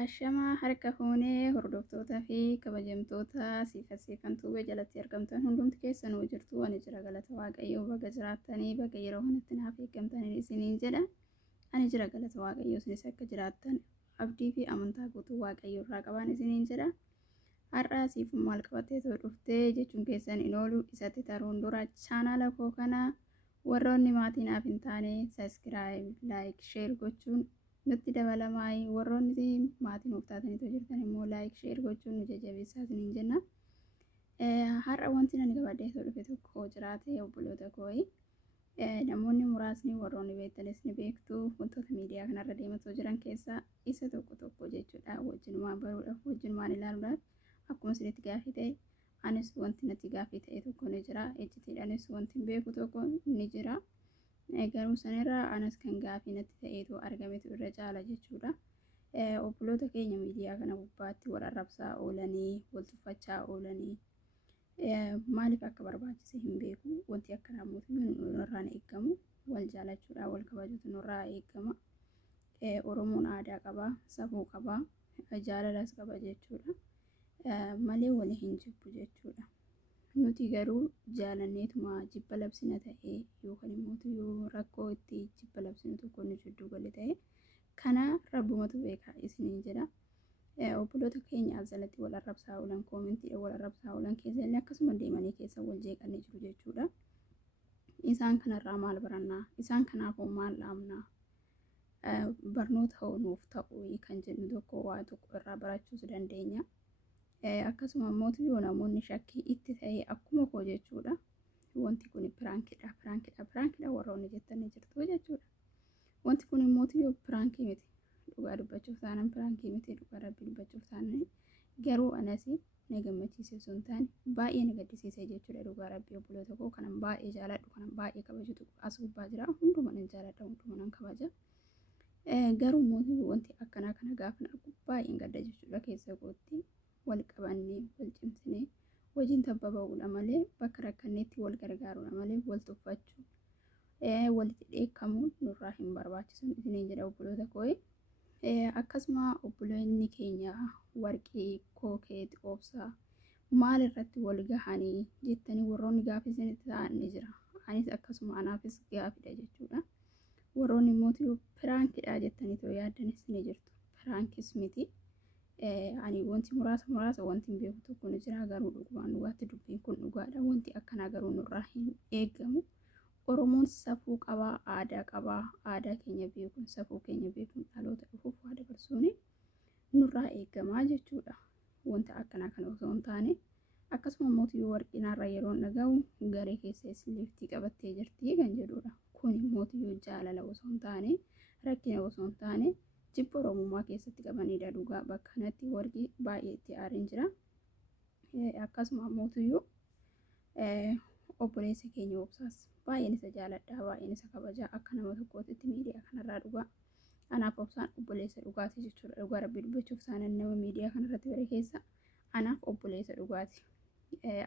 Ashamaa harka fuunee hordoftoota fi kabajamtoota siifasiifantuu jalatti argamtan hundumti keessanuu jirtu ani jira galata waaqayyoo baga jiraattanii baga yeroo kanatti naaf eeggamtanii isiniin jedha. Ani jira galata waaqayyoo isinis akka jiraattan abdii fi amantaa guutuu waaqayyoo irraa qaban isiniin jedha. Har'aa siif maal qabattee dhuftee jechuun keessan hin oolu isatti taruun dura chaanaala koo kana warroonni maatii naaf hin taane sabiskiraayib, laayik, sheer gochuun nutti dabalamaay warroonni maatii nuuf taataniitu jirtan immoo laayik sheer gochuun nu jajjabeessaa isiniin jenna. Har'a wanti ani qabadhee dhufe tokko jiraate obboloota kooyi. Namoonni muraasni warroonni beektanis ni beektu wantoota miidiyaa kanarra deematoo jiran keessaa isa tokko jechuudha. Wajjinumaan baruudhaaf wajjinumaan ilaaluudhaaf akkuma isinitti gaaffii ta'e anis wanti natti gaaffii ta'e tokko ni jira. Ejjitiidhaanis wanti beeku tokko ni jira. Garuu sanirraa anas kan gaaffii natti ta'eetu argametu irra caala jechuudha. Obboloota keenya miidiyaa kana gubbaatti wal arrabsaa oolanii wal tuffachaa oolanii maaliif akka barbaachise hin beeku. Wanti akkanaa mootummaan nurraa eegamu wal jaalachuudha wal kabajuutu nurraa eegama. Oromoon aadaa qaba, safuu qaba, jaalalas qaba jechuudha. Malee wal hin jibbu jechuudha. Nuti garuu jaalanneetuma jibba labsina ta'ee yookaan immoo rakkoo itti jibba labsinu tokko nu jidduu gale ta'e kana rabbumatu beeka isiniin jedha. Obboloota keenya asalatti wal arrabsaa oolan koomentiidha wal arrabsaa oolan keessa illee akkasuma deemanii keessa wal jeeqanii jiru jechuudha. Isaan kanarraa maal barannaa? Isaan kanaafuu maal dhaamnaa? Barnoota nuuf ta'uu kan jennu tokko waa tokko irraa barachuus dandeenya. Akkasuma immoo namoonni shakkii itti ta'e akkuma koo jechuudha. Wanti kun piraankidha warroonni jettanii jirtu jechuudha. Wanti kun immoo piraankii miti. Dhugaa dubbachuuf taanaan piraankii miti dhugaa rabbii dubbachuuf taanaan garuu anas na gammachiise sun taane baay'ee na gaddisiise jechuudha. Dhugaa rabbii obboloota koo kanan baay'ee jaaladhu kanan baay'ee kabajutu as gubbaa jira. Hunduma nan jaaladha hunduma nan kabaja. Garuu immoo wanti akkanaa kana gaafa argu baay'een gadda jechuudha keessa kootti. Wal qabannee wal cimsinee wajjin tabbaba'uudha malee bakka rakkanneetti wal gargaaruudha malee wal tuffachuu walitti dheekkamuun nurraa hin barbaachisu isiniin jedha obboloota kooyi. Akkasuma obboloonni keenya warqii kookeet obsaa maal irratti wal gahanii jettanii warroonni gaafisanitti ta'an ni jira. Anis akkasuma anaafis gaafidha jechuudha. Warroonni immoo piraankidha jettanii too yaaddanis ni jirtu. Piraankis miti. Ani wanti muraasa wanti hin beeku tokko ni jira garuu dhugumaan dhugaatti dubbiin kun dhugaadha. Wanti akkanaa garuu nurraa hin eegamu. Oromoon safuu qabaa, aadaa qabaa, aadaa keenya beekuun, safuu keenya beekuun dhaloota dhufuuf waa dabarsuun nurraa eegamaa jechuudha. Wanta akkanaa kana osoo hin taane akkasuma mootii warqinaarra yeroo dhaga'u garee keessa liiftii qabattee jirti kan jedhudha. Kun mootii jaalala osoo hin taane rakkina osoo hin taane jibba Oromummaa keessatti qabanidha. Dhugaa bakka kanatti warqii baay'ee itti aariin jira. Akkasuma mootiyyuu obboleessa keenya obsaas baay'een isa jaaladha baay'een isa kabajaa akka nama tokkootti miidiyaa kanarraa dhugaa. Anaaf obsaan obboleessa dhugaati jechuudha. Dhugaa rabbii dubbachuuf taanaan nama miidiyaa kanarratti bare keessa anaaf obboleessa dhugaati.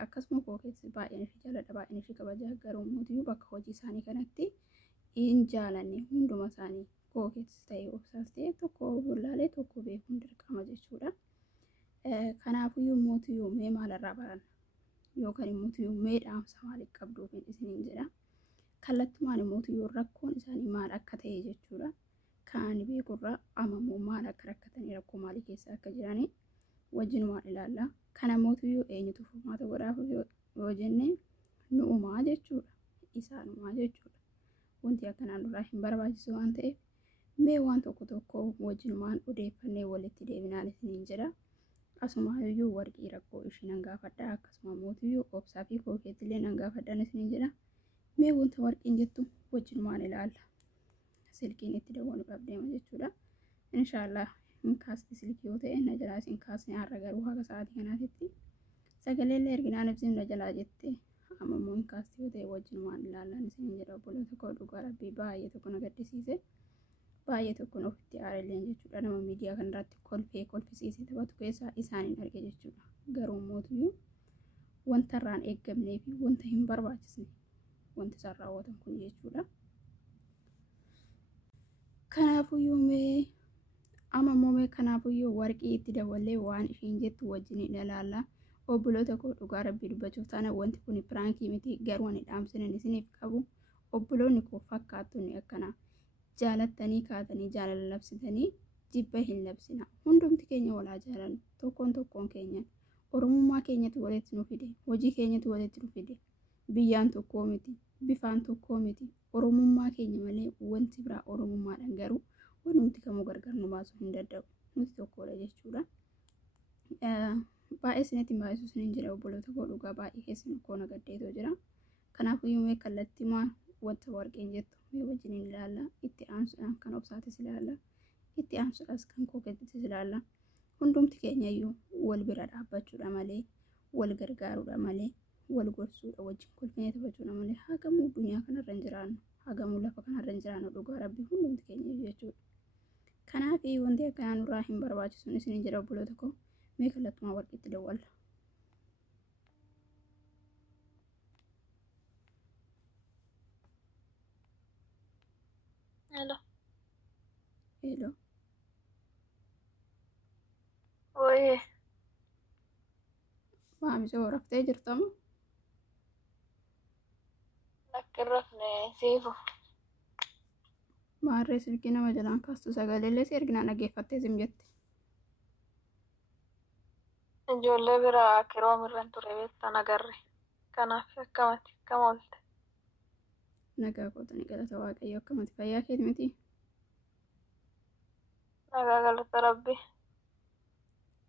Akkasuma kookeetti baay'een isa jaaladha baay'een isa kabajaa garuu mootiyyuu bakka hojii isaanii kanatti hin jaalanne hunduma isaanii. Kookeetis ta'ee obsaas ta'ee tokko bullaalee tokko beekuun dirqama jechuudha. Kanaafuu mootiyyuu mee maalirraa baranna yookaan mootiyyuu mee dhaamsa maaliif qabduuf isiniin jedha. Kallattumaan mootiyyuu rakkoon isaanii maal akka ta'e jechuudha. Kan beekurraa amammoo maal akka rakkatanii rakkoo maalii keessa akka jiranii wajjinumaan ilaalla. Kana mootiyyuu eenyutu furmaata godhaaf yoo jenne nu'umaa jechuudha. Isaanumaa jechuudha. Wanti akkanaan nurraa hin barbaachisu waan ta'eef mee waan tokko wajjinumaan odeeffannee walitti deebinaan isiniin jedha. Asumaayyuu warqii rakkoo ishii nan gaafadha akkasuma mootiyyuu obsaa fi kookeetti illee nan gaafadhaan isiniin jedha. Mee wanta warqiin jettu wajjinumaan ilaalla. Silkiin itti dawwaluudhaaf deema jechuudha. Inshaallah hin kaasti silkii yoo ta'e na jalaa isin kaasne har'a garuu haga sa'aatii kanaatitti sagalee illee erginaan ibsin na jalaa jette amammoo hin kaasti yoo ta'e wajjinumaan ilaallaan isiniin jedha. Obboloota koo dhugaa rabbii baay'ee tokko na gaddisiise. Baay'ee tokko ofitti aarelleen jechuudha. Nama miidiyaa kanarratti kolfisiisee taphatu keessaa isaaniin arge jechuudha. Garuu mootiyyuu wanta irraan eeggamnee fi wanta hin barbaachisne wanti isaan raawwatan kun jechuudha. Kanaafuu mee Amma immoo kanaafuyyuu warqii itti daballee waan ishiin jettu wajjin ilaalla. Obboloota koo dhugaa rabbii dubbachuuf taana wanti kun piraankii miti garuu ani dhaamsinan isiniif qabu. Obboloonni koo fakkaattuun akkana jaalattanii kaatanii jaalala labsitanii jibba hin labsina. Hundumti keenya walaa jaalannu tokkoon keenya. Oromummaa keenyatti walitti nu fide, hojii keenyatti walitti nu fide. Biyyaan tokkoo miti, bifaan tokkoo miti. Oromummaa keenya malee wanti biraa oromummaadhaan garuu wanti kamuu gargar nu baasuu hin danda'u. Nuti tokkodha jechuudha. Baay'ee isinitti baay'isuus ni jira obboloota koo dhugaa baay'ee keessan koo nagaddeetoo jira. Kanaafuu mee kallattiimaa wanta warqeen jettu mee wajjin ilaalla. Itti aansuudhaan kan obsaatis ilaalla. Itti aansuudhaas kan kookeettis ilaalla. Hundumti keenya iyyuu wal bira dhaabbachuudha malee, wal gargaaruudha malee, wal gorsuudha wajjin kolfinee taphachuudha malee hagamuu addunyaa kanarra hin jiraannu, hagamuu lafa kanarra hin jiraannu dhugaa rabbii hundumti keenya jechuudha. Kanaaf wanti akkanaa nurraa hin barbaachisu isin jira obboloota koo mee kallattumaa warqiitti dawwalla. Hello. Oye, Maamisoo raftee jirtamu? lakkiirrafne siifu. Maarree silkii nama jalaan kaastu sagaleellee si erginaan dhaggeeffattee sim jette. Ijoollee biraa kiroomirran ture beektan agarre. Kanaaf akkamatti akkam oolte. Nagaa kootanii galata waaqayyo akkamati fayyaa keeti miti? Nagaa galata rabbi.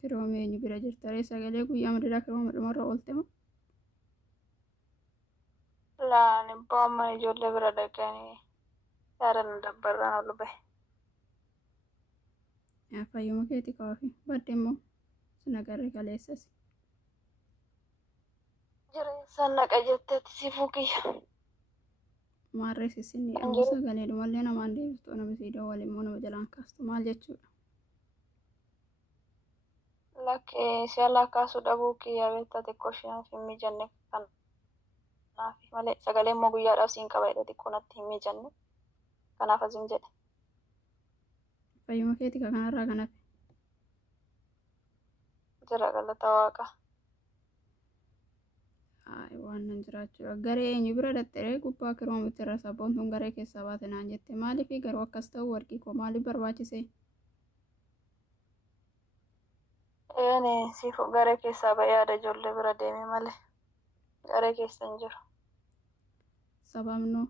Kiroomii eenyu bira jirta ree sagalee guyyaa madadaa kirooma dhumarra oolte moo? Laan ibboo amma ijoollee bira dhaqanii yaadannoo dabbarraan ol bahe. Fayyuma keeti kaafi badde immoo sinagarree kaleessas. Jireessaan naqa jetteetti siifuu kiyya. Maarree sisinni ammoo sagalee dhumallee namaan deebistu nama siidoo waliin immoo nama jalaan kaastu maal jechuudha? Lakkee si'a lakkaasuu dhabuu kiyya beektaa xiqqoo isheen hin mijanne kanaaf malee sagalee immoo guyyaadhaaf siin qaba jedhe xiqqoo natti hin mijanne kanaaf asin jedhe. Fayyuma keeti kanarraa kan hafe. Jira galata waaqa. Waan nan jiraachuudha. Garee eenyu bira dhattee gubbaa kiroomitti irra sabboontuun garee keessaa baate naan jette maaliif garuu akkas ta'u warqii koo maaliif barbaachise? Eeni siifu garee keessaa ba'ee yaada ijoollee bira deeme malee garee keessa hin jiru. Sababnoo?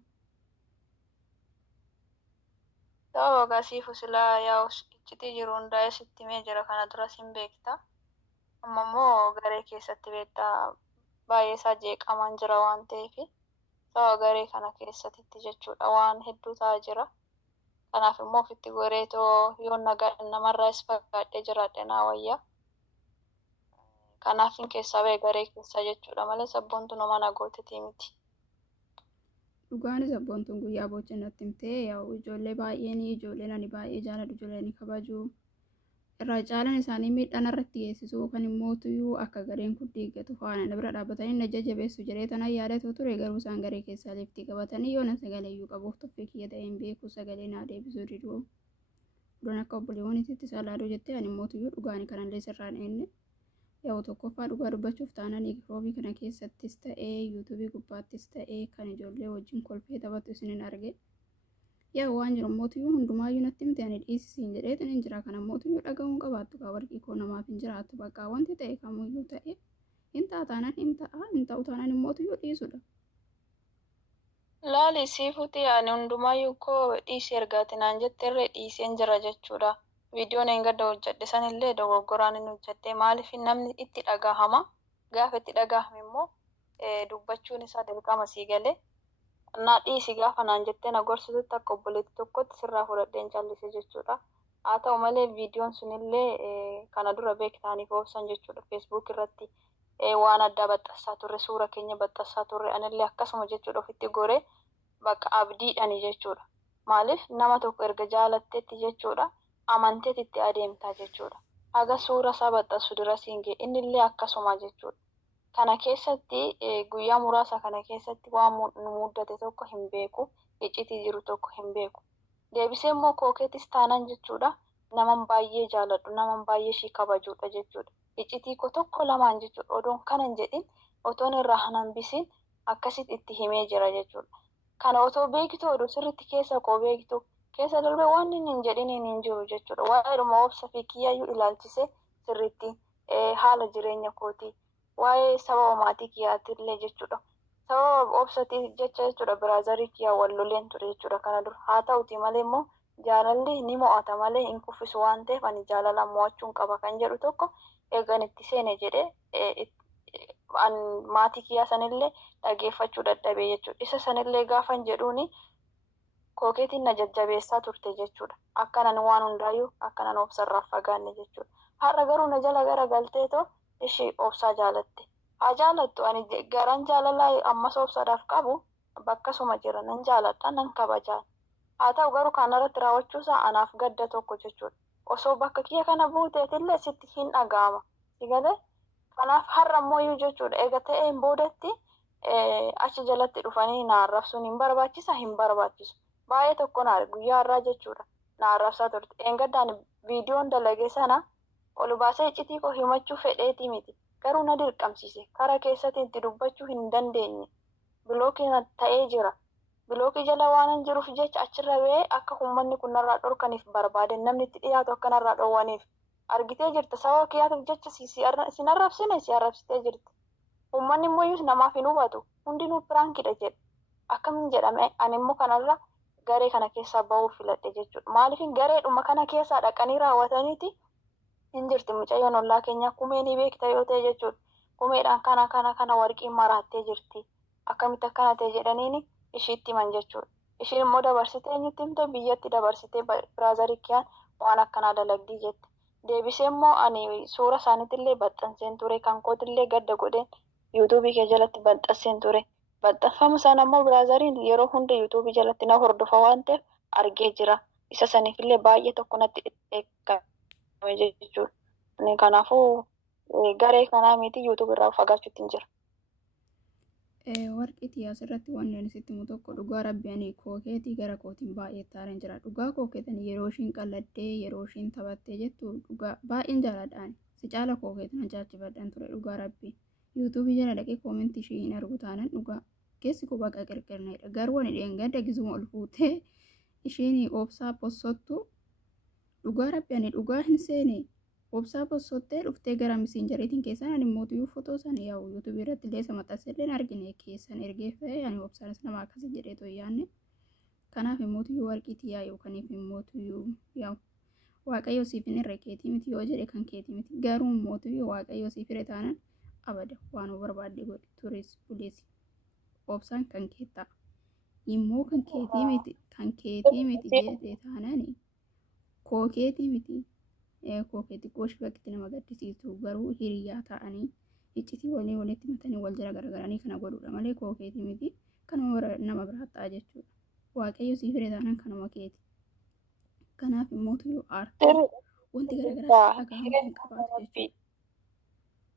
Sababa egaa siifu silaa yaa'u iccitii jiru hundaa'ee sitti himee jira kana duras hin beekta. Amma immoo garee keessatti beektaa baay'ee isaa jeeqamaan jira waan ta'eef sababa garee kana keessatti jechuudha waan hedduu ta'aa jira. Kanaaf immoo ofitti goreetoo yoo namarraas fagaadhee jiraadhe naa wayya. Kanaaf hin keessaa ba'e garee keessaa jechuudha malee sabboontu nama nagootetii miti. Dhugaanis sabboontuun guyyaa boocha natti himtee yaa'u ijoollee baay'een ijoolleen ani baay'ee jaalladhu ijoollee ni kabaju. Irraa caalaan isaanii miidhaan irratti geessisu kan immoo tuyyuu akka gareen kun diiggatu faana bira dhaabbatanii na jajjabeessu jedhee tanan yaadatu ture garuu isaan garee keessaa liftii qabatanii yoo na sagaleeyyuu qabuuf tuffii kiyya ta'een beeku sagalee naa deebisuu diduu. Duran akka obboleewwanitti salaaduu jettee ani immoo tuyyuu dhugaanii kanallee sirraan eenne. Yaa'u tokkoffaa dhugaa dubbachuuf taananii kiroobii kana keessattis ta'ee yuutuubii gubbaattis ta'ee kan ijoollee wajjin kolfee taphatu isinin arge. Yaa waan jiru mootiyyuu hundumaayyuu natti himte ani dhiisisiin jedheetin hin jira kana mootiyyuu dhaga'uun qabaattu kaa warqii koo namaaf hin jiraattu bakka wanti ta'e kamuyyuu ta'e hin taataanan hin ta'u taanan mootiyyuu dhiisudha. Laali siifuuti ani hundumaayyuu koo dhiisii ergaatinaan jetteerree dhiiseen jira jechuudha. Viidiyoon eeggadda hojjedhe sanillee dogoggoraan hin hojjedhe maaliif namni itti dhagahama gaafa itti dhagahame immoo dubbachuun isaa dirqama sii galee. Naa dhiisi gaafa naan jettee na gorsitutti akka obboleetti tokkotti sirraa fudhadheen callise jechuudha. Haa ta'u malee viidiyoon sunillee kana dura beektaaniif oobsan jechuudha. Feesbuuk irratti waan addaa baxxassaa turre suura keenya baxxassaa turre anillee akkasuma jechuudha ofitti goree bakka abdiidhani jechuudha. Maaliif nama tokko erga jaalatteetti jechuudha amanteet itti adeemtaa jechuudha. Haga suura isaa baxxassu dura siin ga'e innillee akkasuma jechuudha. Kana keessatti guyyaa muraasa kana keessatti waan nu muddate tokko hin beeku, iccitii jiru tokko hin beeku. Deebisee immoo kookeetis taanan jechuudha. naman baay'ee jaaladhu, naman baay'ee ishii kabajudha jechuudha. Iccitii koo tokko lamaan jechuudha. Odoon kana hin jedhin, otoon irraa hin hambisiin akkasitti itti himee jira jechuudha. Kana otoo beektu oduu sirriitti keessa koo beektu keessa darbee waan inni hin jedhiniin hin jiru jechuudha. Waa'eedhuma obsa fi kiyyayyuu ilaalchisee sirriitti haala jireenya kootii, waa'ee sababa maatii kiyyaatillee jechuudha. Sababa obsatii jecha jechuudha biraazarii kiyyaa wal loleen ture jechuudha kana dura. Haa ta'uti malee immoo jaalalli ni mo'ata malee hin kuffisu waan ta'eef ani jaalalaan mo'achuun qaba kan jedhu tokko eegan itti seene jedhee maatii kiyyaa sanillee dhageeffachuu dadhabee jechuudha. Isa sanillee gaafan jedhuuni kookeetiin na jajjabeessaa turte jechuudha. Akkanan waan hundaayyuu akkanan obsarraa fagaanne jechuudha. Har'a garuu na jala garagalteetoo ishii obsaa jaalatte. Haa jaalattu ani garan jaalalaa ammas obsaadhaaf qabu bakkasuma jira nan jaaladha nan kabajaa. Haa ta'u garuu kanarratti raawwachuusaa anaaf gadda tokko jechuudha. Osoo bakka kiyya kana buuteetillee sitti hin dhaga'ama. Sigalee kanaaf har'a immoo jechuudha eega ta'een boodatti achi jalatti dhufanii na arrabsuun hin barbaachisa hin barbaachisu. Baay'ee tokko guyyaa irraa jechuudha na arrabsaa turte. Eengaddaan viidiyoon dalagee sana ol baasee iccitii koo himachuu fedheetii miti. Garuu na dirqamsiise. Karaa keessatti itti dubbachuu hin dandeenye. Bilookiin ta'ee jira. Bilookii jala waan hin jiruuf jecha achirra ba'ee akka uummanni kun narraa dhorkaniif barbaade namni itti dhiyaatu akka narraa dhowwaniif argitee jirta. Sababa kiyyaatiif jecha sin arrabsine si arrabsitee jirti. Uummanni immoo namaaf hin hubatu. Hundinuu piraankiidha jedhe. Akkamiin jedhame ani immoo kanarra garee kana keessaa ba'uu filadhe jechuudha. Maaliifin gareedhuma kana keessaa dhaqanii raawwataniiti hin jirti mucayyoon ollaa keenya kumee ni beekta yoo ta'e jechuudha. Kumeedhaan kana warqii maraattee jirti. Akkamitti akkana ta'e jedhaniini ishiitti himan jechuudha. Ishiin immoo dabarsitee eenyutti himte biyyatti dabarsitee biraazarii kiyyaan waan akkanaa dalagdii jette. Deebisee immoo ani suura isaaniitillee baxxanseen ture kan kootillee gadda godheen yuutuubii kee jalatti baxxanseen ture. Baxxanfama sana immoo biraazariin yeroo hunda yuutuubii jalatti na hordofa waan ta'eef argee jira. Isa saniifillee baay'ee tokko natti eeggame jechuudha. Kanaafuu garee kanaa miti yuutuubii irraa fagaachuutti hin jira. Warqiti asirratti wanni ani sitti himu tokko dhugaa rabbi ani kookeetii gara kootiin baay'ee taareen jira. Dhugaa kookeetan yeroo ishiin qalladdee yeroo ishiin taphattee jettu dhugaa baay'een jaaladhaan si caala kookeetan ajaa'ibadhaan ture dhugaa rabbi. Yuutuubii jala dhaqee koomentii ishii hin argu taanan dhugaa keessi koo baqa qirqirneedha. Garuu wani dheengadda gisuma ol fuutee ishiin obsaa possottu dhugaa rabbi ani dhugaa hin seene. Obsaa possottee dhuftee gara misinjariitiin keessan ani mootiyyuu footoo sana yaa'u yuutuubii irratti illee isa maxxansillee argine keessan ergee ta'e ani obsaanis nama akkasii jedhee tooyyaanne. Kanaaf mootiyyuu warqiitii yaa'u kaniif mootiyyuu yaa'u. Waaqayyo siif hin irra keetii miti yoo jedhe kan keetii miti. Garuu mootiyyuu waaqayyo siif irra taanan abada waan barbaadde godhi turis buleesi. Obsaan kan keetta. Immoo kan keetii miti jedhee taanani kookeetii miti. Kookeetii gooshi bakkitti nama gaddisiisu garuu hiriyaa ta'anii iccitii walitti matanii wal jala garagaranii kana godhudha malee kookeetii miti kanuma nama biraa ta'a jechuudha. Waaqayyo siif irra taanan kanuma keeti. Kanaaf immoo aartii wanti garagaraa dhagahamuu hin qabaatu jechuudha.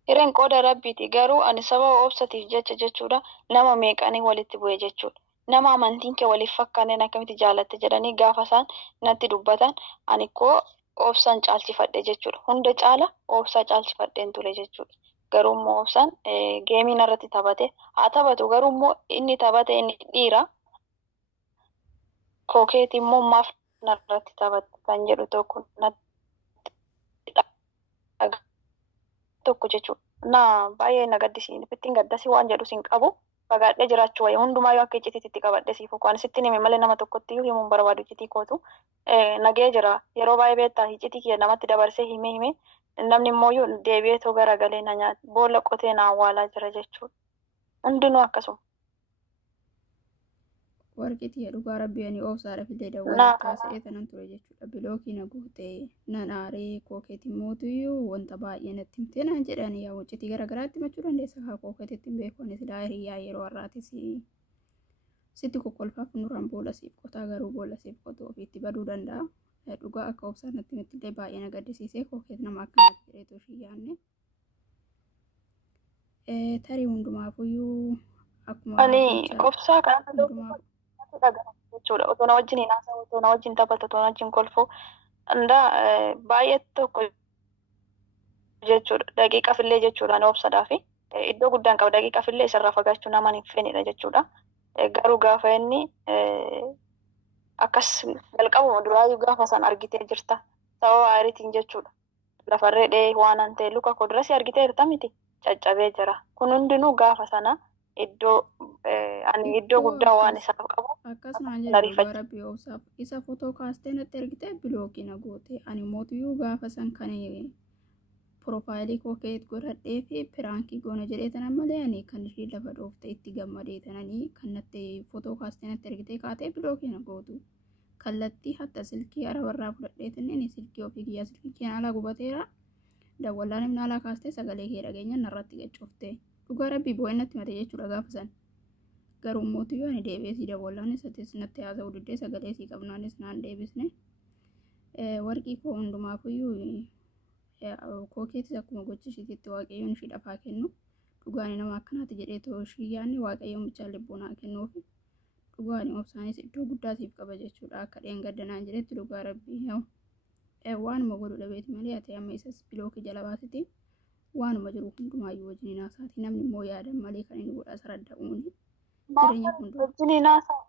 Hireen qooda rabbiiti garuu ani sababa obsatiif jecha jechuudha nama meeqanii walitti bu'e jechuudha. Nama amantiin kee waliif fakkaanneen akkamitti jaalatte jedhanii gaafa isaan natti dubbatan ani koo obsaan caalchifadhe jechuudha. Hunda caala obsaa caalchifadheen ture jechuudha. Garuu immoo obsaan geemii irratti taphate haa taphatu garuu immoo inni taphate inni dhiira. Kookeetii immoo maaf narratti taphatte kan jedhu tokko jechuudha. Baay'ee na gaddisiin ittiin gaddasii waan jedhu sin qabu. Fagaadhee jiraachuu wayya hundumaa yoo akka iccitiitti qabadhe siif waan sitti hime malee nama tokkotti iyyuu himuun barbaadu iccitii kootu nagee jira yeroo baay'ee beektaa iccitii kiyya namatti dabarsee hime namni immoo deebi'eetoo garagalee na nyaata boolla qotee na awwaalaa jira jechuudha. Hundinuu akkasuma. Warqitii dhugaa rabbii ani obsaadhaaf illee dawwalaa kaasa'ee tanan ture jechuudha. Bilookii na guutee nan aaree kookeetii mootiyyuu wanta baay'ee natti himtee naan jedhani yaa iccitii garagaraatti himachuu dandeessa haa kookeetiitti hin beeku ani silaa hiriyaa yeroo har'aatis sitti kokkolfaa fuulduraan boolla siif qotaa garuu boolla siif qotuu ofiitti baduu danda'a. Dhugaa akka obsaan natti himte illee baay'ee na gaddisiisee kookeetii nama akkanatti jedheetu ishii yaanne. Tarii hundumaafuyyuu akkuma obsaa kana jechuudha. Otoo na wajjin hin haasa'u, otoo na wajjin taphatu, otoo na wajjin kolfu baay'ee tokko jechuudha. Daqiiqa fillee jechuudha ni obsadaa fi iddoo guddaan qaba. Daqiiqa fillee isarraa fagaachuu nama hin feenidha jechuudha. Garuu gaafa inni akkas jalqabuma duraayyuu gaafa san argitee jirta. Sababa aariitiin jechuudha. Lafarree dhee waan an ta'e luka koo duras argitee jirta miti caccabee jira. Kun hundinuu gaafa sana ani iddoo guddaa waan isaaf qabu. Akkasumaan jedhu gara biyyoofsaaf isa footoo kaastee natti ergitee biloogii na goote. Ani mootiyyuu gaafa san kan piroofaayilii koo keet godhadhee fi piraankii goona jedhee tanan malee ani kan ishee lafa dhoofte itti gammadee tananii kan natti footoo kaastee natti ergitee kaatee biloogii na gootu. Kallattii hatta silkii arabarraa fudhadhee tanneen silkii ofii kiyyaa silkii keen alaa gubateera. Dawwalaan himna alaa kaastee sagalee kee dhageenya narratti gaccofte. Dhugaa rabbii boo'ee natti mate jechuudha gaafa san. Garuu mootiyyuu ani deebi'ee dawwalaan isatis natti haasa'uu diddee sagalee sii qabnaanis naan deebisne. Warqii koo hundumaafuyyuu kookeetis akkuma gochisiititti waaqayyoon ishii dhafaa kennu. Dhugaani nama akkanaati jedhee too ishii yaanne waaqayyoon bichaan lubbuu naa kennuufi. Dhugaani obsaanis iddoo guddaa siif qaba jechuudha. Akka dheengaddanaan jedhetti dhugaa rabbii waanuma godhu dhabeeti malee ati amma isas bilookii jala baasiti waanuma jiru hundumaayyuu wajjin naasaati. Namni immoo yaadan malee kan inni godha saradda'uuni. Jireenya hundumaa. Wajjin naasaa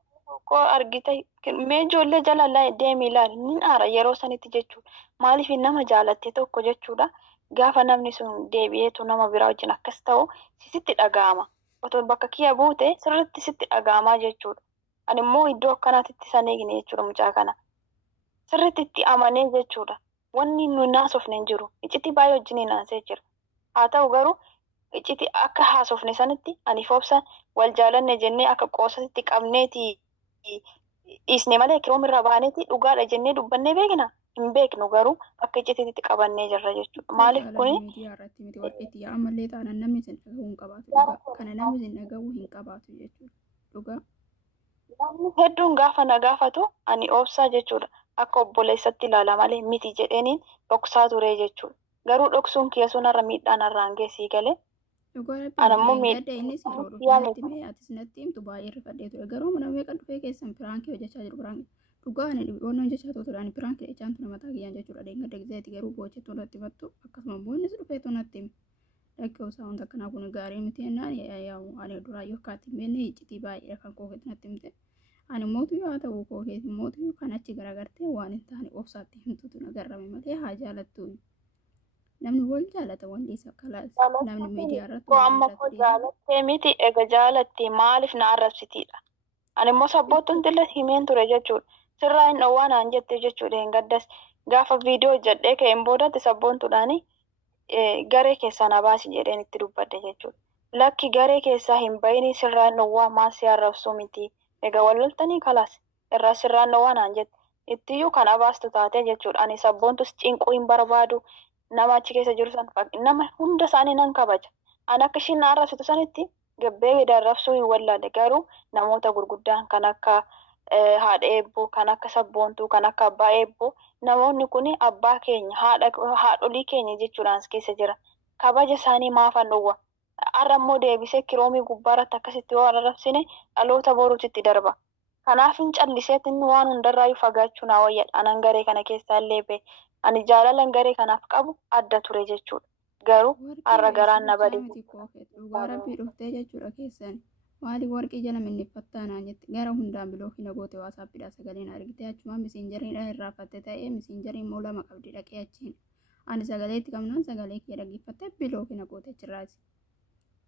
koo argite mee ijoollee jala deemii ilaali ni aara yeroo sanitti jechuudha. Maaliif nama jaalatte tokko jechuudha. Gaafa namni sun deebi'eetu nama biraa wajjin akkas ta'u sitti dhaga'ama. Otoo bakka kiyya buute sirriitti sitti dhaga'amaa jechuudha. Ani immoo iddoo akkanaatitti san eegne jechuudha mucaa kana. Sirriitti itti amanee jechuudha. Wanni nu naasofne hin jiru. Iccitii baay'ee wajjin naasee jira. Haa ta'u garuu iccitii akka haasofne sanitti ani foobsan wal jaalanne jennee akka qoosatti qabneeti dhiisne malee kiroomirraa baaneeti dhugaadha jennee dubbannee beekna. Hin beeknu garuu akka iccitiitti qabannee jirra jechuudha. Maaliif kuni miidiyaa irratti miti warqeetti yaa ammallee taanaan namni sin dhagahuu hin qabaatu dhugaa. Kana namni sin dhagahuu hin qabaatu jechuudha. Dhugaa. namni hedduun gaafa na gaafatu ani obsaa jechuudha. Akka obboleessatti ilaala malee miti jedheeniin dhoksaa ture jechuudha. Garuu dhoksuun kiyya sunarra miidhaan irraan geessii galee. Anammoo miidhaa innis yeroo dhufaatti mee atis natti himtu baay'ee rifadhee ture. Garuu mana meeqa dhufee keessan piraankii hojjechaa jiru piraankii. Dhugaa ani dhiboonni hojjechaa turani piraankii echaan ture mataa kiyyaan jechuudha. Deengada gizeeti garuu boochettuu natti mattu akkasuma boonnis dhufee natti hime. Dhaggoo isaa wanta akkanaa kun gaarii miti jennaan ani duraayyuu akkaatti himenne iccitii baay'ee kan kookeetti natti himte. Ani mootuu haa ta'u kookeetti mootuu kan achi garagartee waan hin taane obsaatti himtutu nagarrame malee haa jaalattu. Namni wal jaalata wanti isa kalaas namni miidiyaa irratti amma ko jaalattee miti ega jaalattee maaliif na arrabsitiidha. Ani immoo sabboottuun tilla himeen ture jechuudha. Sirraa hin dhowwaan aan jette jechuudha hin gaddas gaafa viidiyoo jedhee ka'een boodatti sabboontuudhaani garee keessaa na baasi jedheen itti dubbadde jechuudha. Lakki garee keessaa hin bayini sirraa hin dhowwaa maasii arrabsuu miti. Ega wal loltanii kalaas irraa sirraa hin dhowwaan aan jette. Ittiyyuu kan abaastu taatee jechuudha. Ani sabboontus cinquu hin barbaadu. Nama achi keessa jiru san nama hunda isaanii nan kabaja. Ani akka ishiin na arrabsitu sanitti gabbee darrabsuu hin wallaale garuu namoota gurguddaan kan akka haadha eebboo, kan akka sabboontuu, kan akka abbaa eebboo namoonni kun abbaa keenya haadholii keenya jechuudhaan as keessa jira. Kabaja isaanii maafan dhowwa. Har'a immoo deebisee kiroomii gubbaarratti akkasitti yoo arrabsine dhaloota boruutitti darba. Kanaaf hin calliseet inni waan hundarraayyuu fagaachuu naa wayyadha. Anan garee kana keessaa illee bee. Ani jaalalan garee kanaaf qabu adda ture jechuudha. Garuu har'a garaan na badee. Dhugaa rabbii dhuftee jechuudha keessan. Maali warqii jala minniffattaa naan jette gara hundaan bilookii na goote waasaappiidhaa sagalee na argite achumaan misiinjariidhaan irraafatte ta'ee misiinjarii immoo lama qabdi dhaqee achiin. Ani sagalee itti qabnaan sagalee kee dhaggeeffattee bilookii na goote achirraas.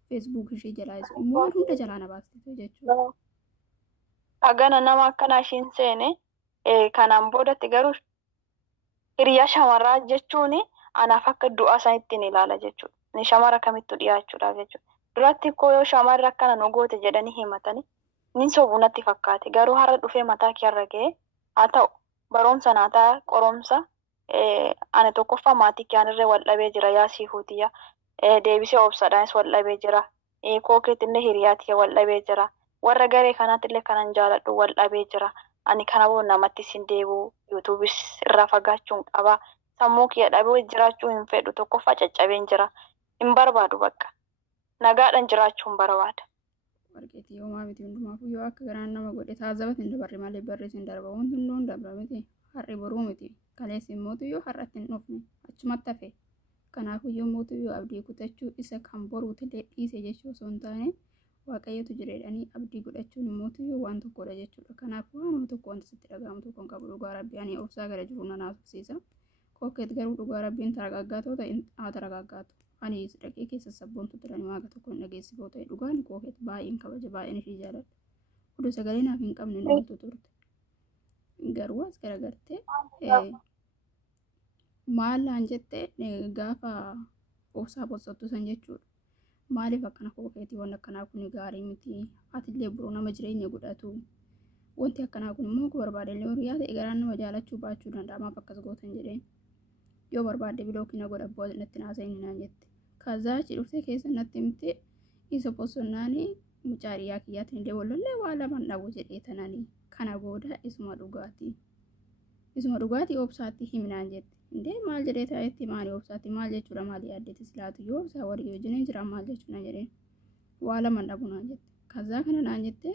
Feesbuuk ishee jalaas immoo hunda jalaa na baastee jechuudha. Hagana nama akkanaa ishiin seene kanaan boodatti garuu hiriyaa shamarraa jechuun anaaf akka du'aa sanitti ni ilaala jechuudha. Ni shamara kamittu dhiyaachuudha jechuudha. Duratti koo yoo shamarra akkana nu goote jedhanii himatanii nin sobu natti fakkaate. Garuu har'a dhufee mataa keerra ga'ee haa ta'u barumsa naa ta'a qoromsa ani tokkoffaa maatii keenyarree wal dhabee jira yaa siifuutiyya. Deebisee obsadhaanis wal dhabee jira. Kookeetillee hiriyaatii wal dhabee jira. Warra garee kanaattillee kanan jaaladhu wal dhabee jira. Ani kana boo namatti sin deebi'u yuutuubis irraa fagaachuun qaba. Sammuu kiyya dhabee jiraachuu hin fedhu tokkoffaa caccabeen jira. Hin barbaadu bakka. Nagaadhaan jiraachuun barbaada. Warqeetii yoo maamiti hundumaafuu yoo akka garaan nama godhe taazabatti hin dabarre malee barreessi hin darba. Wanti hunduun dabra miti. har'i boruu miti. Kaleessi immoo har'atti hin dhufne achumatti hafe. Kanaafuu yommuu abdii kutachuu isa kan boruutillee dhiise jechuu osoo hin taane waaqayyotu jireedhanii abdii godhachuun immoo waan tokkodha jechuudha. Kanaafuu waanuma tokko wanti sitti dhaga'amu tokko hin qabu. Dhugaa rabbii ani obsaa gara jiru nan haasofsiisa. Kokkeet garuu dhugaa rabbiin taragaaggaatoo ta'e haa taragaaggaatu. Ani dhaqee keessa sabboontu turani waaqa tokko hin dhageessifoo ta'e dhugaan kokkeet baay'een kabaja baay'een ishee jaaladha. Oduu sagalee naaf hin qabne namatti turte. Garuu as garagartee maalaan jettee gaafa obsaa bossattu san jechuudha. Maaliif akkana kokkeetii waan akkanaa kun gaarii miti. Atillee biroo nama jireenya godhatu. Wanti akkanaa kun immoo barbaadellee horiyaa ta'e garaan nama jaalachuu baachuu danda'a. Maaf akkas gootan jedheen. Yoo barbaadde bilookiin godha abbaa natti naasa'in naan jette. Kazaa achi dhuftee keessa natti himte isa bosonnaanii mucaa dhiyaa kiyyaatiin illee wallollee waa lama dhabu jedhee tananii. Kana booda isuma dhugaatii obsaatti himnaan jette. Indee maal jedhee taa'etti maali obsaatti maal jechuudha maali yaaddeetti silaatu yoo obsaa walii wajjin jira maal jechuudha jedheen. Waa lama dhabu naan jette. Kazaa kana naan jette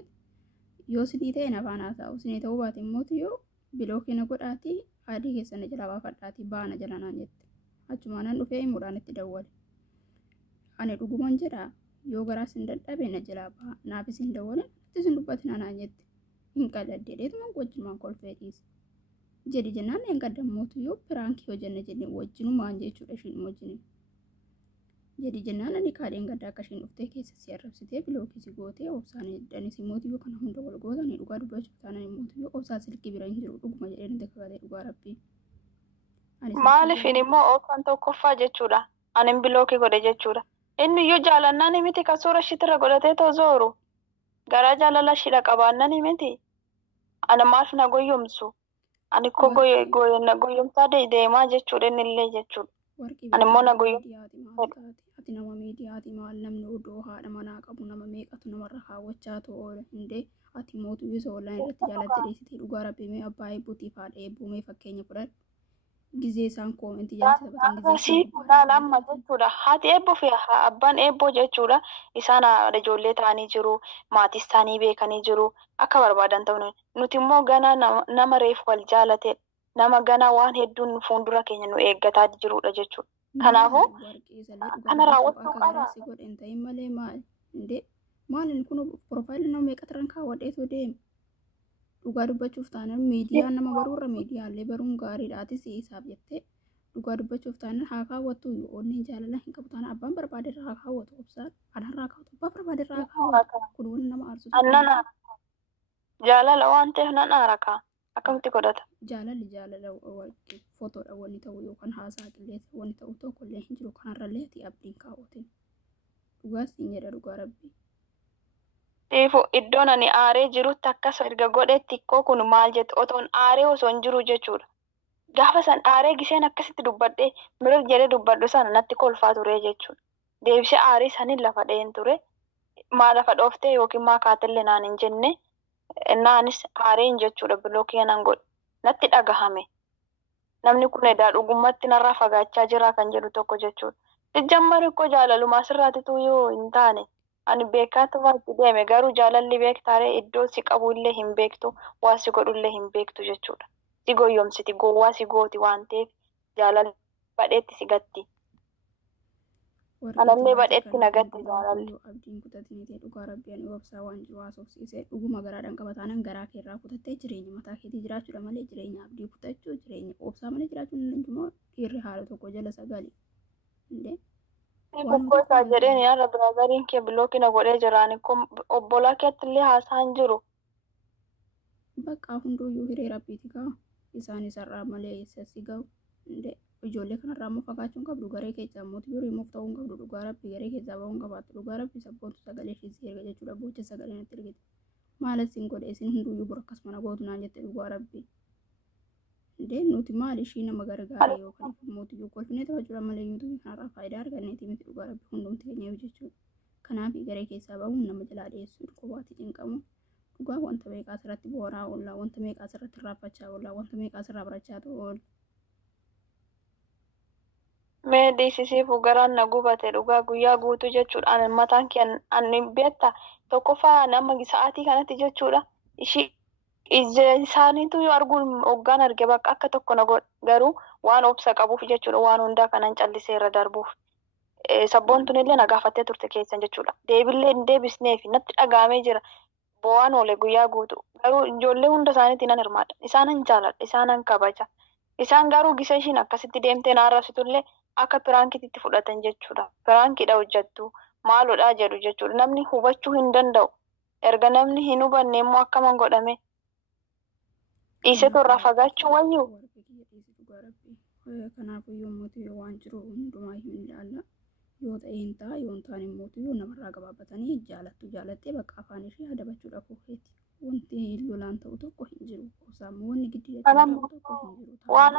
yoo sidii ta'e nafaan haasa'u sinii ta'uu baate immoo yoo bilookiin godhaatii adii keessan jala baafadhaatii baana jala naan jette. Achumaan nan dhufee himuudhaan itti dawwale. Ani dhuguman jedha yoo garaas hin dadhabe na jalaa baha naafis hin dawwale itti sin dubbatina naan jette. Hin qaladde dheetumaan wajjumaan kolfee dhiise. Jedhi jennaan hin qaddamootu yoo piraankii hojjanne jenne wajjinumaan jechuudha ishiin wajjin. Jedhi jennaan ani kaadheen gaddaa akka ishiin dhuftee keessa si arrabsitee bilookii si gootee obsaan dhanis immoo yoo kana hunda wal gootanii dhugaa dubbachuuf taanan immoo yoo obsaa silkii bira hin jiru dhuguma jedhee nuti kakatee dhugaa rabbii. Maaliif immoo obsaan tokkoffaa jechuudha. Ani bilookii godhe jechuudha. Inni iyyuu jaalannaan miti kan suura ishiitirra godhatee tozooru. Garaa jaalala shidha qabaannan miti. Ana maaf na goyyomsu. Ani ko na goyyomsaa deemaa jechuudha innillee jechuudha. Ani immoo na goyyomsaa. Ati nama miidiyaati maal namni odoo haadha manaa qabu nama meeqatu namarra kaawwachaa ta'oole hundee ati mootuu isa online irratti jaalatte dhiisitee dhugaa rabbii abbaa eebbuutiif haadha eebbuumee fakkeenya fudhadhu. Gizee isaan koomentii jalatti taphatan gizee lama jechuudha. Haati eebbuu fi abbaan eebboo jechuudha. Isaan haadha ijoollee ta'anii jiru. Maatii isaanii beekanii jiru. Akka barbaadan ta'u nuti immoo gana nama reefu wal jaalate nama gana waan hedduun fuuldura keenya nu eeggataa jirudha jechuudha. Kanaafuu kana raawwachuu qaba. Maaliin kun profaayilii nama meeqatu kaawwadheetu deema. Dhugaa dubbachuuf taanaan miidiyaan nama baruurra miidiyaalee baruun gaariidha. Atis isaaf jettee dhugaa dubbachuuf taanaan haa kaawwattu yoo onneen jaalala hin qabu taanaan abbaan barbaaderra haa kaawwatu obsaan anarraa kaawwatu abbaa barbaaderra haa kaawwatu kun waan nama aarsu. Jaalala waan ta'eef nan aarakaa akkamitti godhata. Jaalala footoodha wanni ta'u yookaan haasaa qilleessa wanni ta'u tokkollee hin jiru kanarrallee ati abdiin kaawwatin. Dhugaas hin jedha dhugaa rabbii. Iddoon ani aaree jirutti akkas erga godhetti ikkoo kun maal jette otoon aaree osoo hin jiru jechuudha. Gaafa san aaree giseen akkasitti dubbadhee mirga jedhee dubbadhu sana natti kolfaa ture jechuudha. Deebisee aarii sanin lafa dheen ture. Maa lafa dhooftee yookiin maa kaatellee naan hin jenne naanis aareen jechuudha bilookii nan godhe. Natti dhagahame. Namni kun edaa dhugumatti narraa fagaachaa jira kan jedhu tokko jechuudha. Jijjamma rikkoo jaalalumaa sirraatituu yoo hin taane. Ani beekaatu waanti deeme garuu jaalalli beektaaree iddoo si qabu illee hin beektu waa si godhu illee hin beektu jechuudha. Si goyyomsiti gowwaa si gooti waan ta'eef jaalalli badheetti si gatti. Anallee badheetti na gatti jaalalli. Abdiin kutatinitee dhugaa rabbii ani obsaa waan jiru haasofsiisee dhuguma garaadhaan qabataanan garaa keerraa kutattee jireenya mataa keetii jiraachuudha malee jireenya abdii kutachuu jireenya obsaa malee jiraachuun immoo dhiirri haala tokko jala sagali. Bokkoosaa jedheen yaada biraazariin kee bilookii na godhee jiraan obbolaa keetti illee haasaan jiru. Bakka hunduyyuu hiree rabbiiti kaa isaan isarraa malee sassi ga'u ijoollee kanarraa immoo fagaachuun qabdu garee keessaa mootii yoo himuuf ta'uu hin qabdu dhugaa rabbii garee keessaa ba'uu hin qabaattu dhugaa rabbii sabboontu sagalee ishee erga jechuudha boocha sagalee natti ergite maal isin godhe isin hunduyyuu bor akkasuma na gootu naan jette dhugaa rabbii. Nuti maal ishii nama gargaaree yookaan mootii kolfinee taphachuudha malee yuutuubii kanarraa faayidaa arganneeti miti dhugaa rabbii hundumti keenyaaf jechuudha. Kanaaf garee keessaa bahuun nama jalaa dhiyeessuun kophaatti cinqamu dhugaa wanta meeqaa asirratti booraa oolla wanta meeqaa asirratti irraanfachaa oolla wanta meeqaa asirraa barachaa ta'u oolla. Mee dhiisisiifu garaan na gubate dhugaa guyyaa guutuu jechuudha. Ani mataan kee ani beekta tokkoffaa nama sa'aatii kanatti jechuudha. Ishii ija isaaniitu yoo arguun hoggaan arge bakka akka tokko na godha. Garuu waan obsa qabuuf jechuudha waan hundaa kanan callisee irra darbuuf. Sabboontuun illee na gaafattee turte keessan jechuudha. Deebillee hin deebisneefi natti dhagahamee jira. Bo'aan oole guyyaa guutu. Garuu ijoollee hunda isaaniitiin nan hirmaadha. Isaanan jaaladha. Isaanan kabaja. Isaan garuu gisa ishiin akkasitti deemtee na arrabsitullee akka piraankiitti fudhatan jechuudha. Piraankiidha hojjettu. Maalodhaa jedhu jechuudha. Namni hubachuu hin danda'u. Erga namni hin hubanne immoo akkaman godhame. Dhiisee irraa fagaachuu wayyuu. Kanaafuu yommuu waan jiru hundumaa hin ilaalla. Yoo ta'e hin ta'a yoo hin taane immoo namarraa gabaabbatanii jaalattee bakka afaan ishee adabachuudha kookeeti. Wanti lolaan ta'u tokko hin jiru. Kuusaammoo wanni giddi Kanammoo waan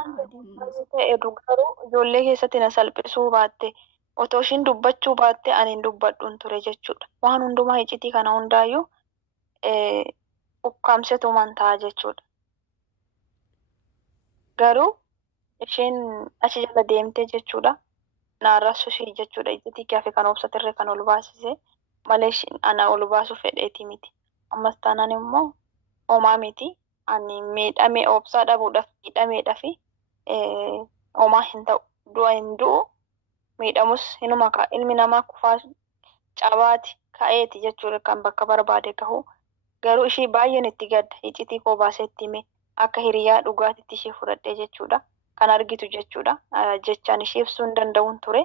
ta'e garuu ijoollee keessatti na salphisuu baatte otoo ishiin dubbachuu baatte ani hin dubbadhuun ture jechuudha. Waan hundumaa iccitii kana hundaayyuu ukkaamsetuman ta'a jechuudha. Garuu isheen achi jala deemtee jechuudha. Naarrasu ishee jechuudha. Iccitii kiyaafi kan obsatirree kan ol baasise malee ana ol baasuu fedheeti miti. Ammas taanaan immoo homaa miti. Ani miidhamee obsaa dhabuudhaaf miidhameedhaafi homaa hin ta'u. Du'a hin du'u. Miidhamus hinuma ka'a. Ilmi namaa kufaa cabaati ka'eeti jechuudha kan bakka barbaade gahu. Garuu ishee baay'een itti gadda. Iccitii koo baasee itti hime akka hiriyaa dhugaatitti ishee fudhadhee jechuudha. Kan argitu jechuudha. Jechaan ishee ibsuu hin danda'uun ture.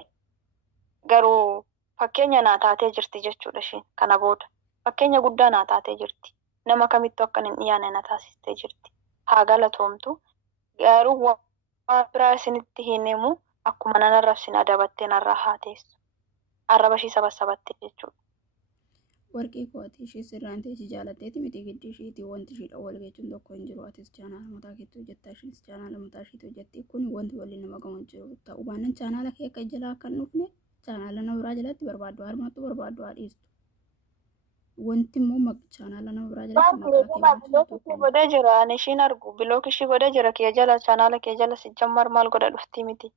Garuu fakkeenya naa taatee jirti jechuudha isheen kana booda. Fakkeenya guddaa naa taatee jirti. Nama kamittuu akka hin dhiyaanne na taasistee jirti. Haa galatoomtu. Garuu waan biraa isinitti hin himu akkuma nan arrabsin adabattee narraa haa teessu. Arraba ishee sabasabattee jechuudha. Warqee kooti ishee sirraan ta'e jaalatteeti miti giddi isheeti wanti isheedha wal geechuun tokko hin jiru. Atis chaanaala mataa keetti hojjettaa ishees chaanaala mataa isheetti hojjetti. Kun wanti waliin nama gahu hin jiru. Ta'uu baannaan chaanaala kee akka jalaa akka hin dhufne chaanaala nama biraa jalatti barbaaddu harmattu barbaaddu haa dhiistu. Wanti immoo chaanaala nama biraa jalatti Bilookii godhee jira. Ani ishiin argu. Bilookii ishii godhee jira. Kee jala chaanaala kee jala si jammar maal godha dhufti miti.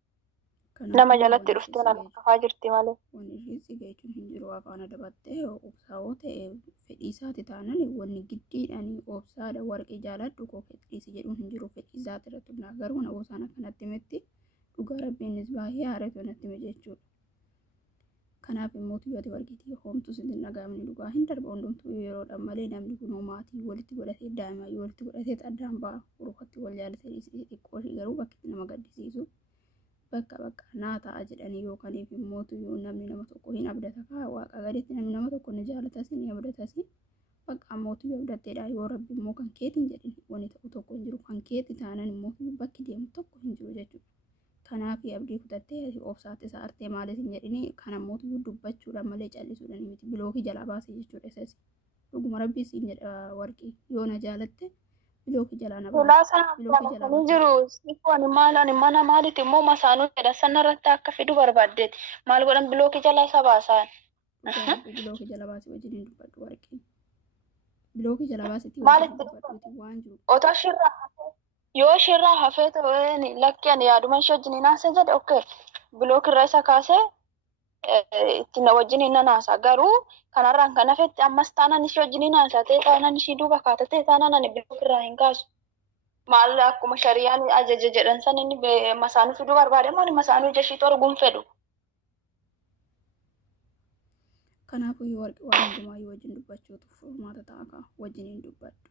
Nama jalatti dhuftee na dhufaa jirti malee. Wanni ishee si geechuun hin jiru afaan adabattee obsaawoo ta'e fedhii isaati taanaan wanni giddiidhaan obsaadha warqee jaaladhu kookeetti dhiisi jedhuun hin jiru fedhii isaati irratti hundaa garuu na obsaan akkanatti himetti dhugaa rabbiinis baay'ee haareetu natti hime jechuudha. Kanaaf immoo tuyyooti warqeetii hoomtu sitti dhagaamni dhugaa hin darba hundumtuu yeroodhaan malee namni kun maatii walitti godhatee daa'ima walitti godhatee addaan ba'a urukatti wal jaalatee dhiisee xiqqoo ishee garuu bakki nama gaddisiisu. Bakka naa ta'a jedhanii yookaan immoo namni nama tokko hin abdata kaa waaqa gaditti namni nama tokko ni jaalatas ni abdatas bakka ammoo abdatteedha yoo rabbi immoo kan keetiin jedhin wanni ta'u tokko hin jiru kan keetti taanan immoo bakki deemu tokko hin jiru jechuudha. Kanaaf abdii kutattee obsaatti isaa artee maalis hin jedhini kan ammoo dubbachuudhaan malee callisuudhaan miti bilookii jalaa baasee jechuudha isas dhuguma rabbii siin jedha warqii yoo na jaalatte. Bilookii jalaa na baasanii jiru. Sifoon maalaan mana maalitti immoo masaanuu jedha sanarratti akka fidu barbaaddeeti. Maal godhan bilookii jalaa isa baasaan. Bilookii jala baasee wajjin hin dubbadhu warqee. Bilookii jala baasetti waan jiru. Otoo shirraa hafee yoo shirraa hafee ta'e lakkii ani yaaduma ishee wajjin hin haasa'e jedhe okkee bilookirra isa kaasee itti na wajjin hin naasa garuu kanarraan kan hafetti ammas taanaan ishee wajjin hin haasa ta'e taanaan ishee duuba kaatatee taanaan ani bilookirraa hin kaasu. Maal akkuma shariyaan ajaja jedhan san inni masaanuu fiduu barbaade moo masaanuu ija isheetu arguun fedhu. Kanaafuu yoo warqee waan hundumaa yoo wajjin dubbachuutu furmaata ta'a kaa wajjin hin dubbadhu.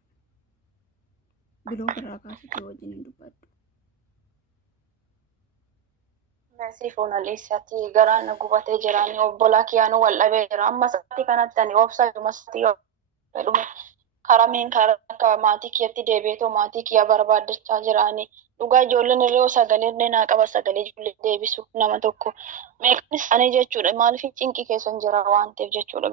Bilookirraa kaasitti wajjin hin dubbadhu. Sifoon aliisatti garaan na gubatee jiraani obbolaa kiyyaanuu wal dhabee jira. Amma sa'aatii kanatti ani obsaa jiru masatti yoo fedhume karameen karaa akka maatii kiyyatti deebi'eetoo maatii kiyya barbaaddachaa jiraani. Dhugaa ijoolleen illee sagalee illee naa qaba sagalee ijoollee deebisu nama tokko. Meeqaan isaanii jechuudha maaliif cinqii keessa jira waan ta'eef jechuudha.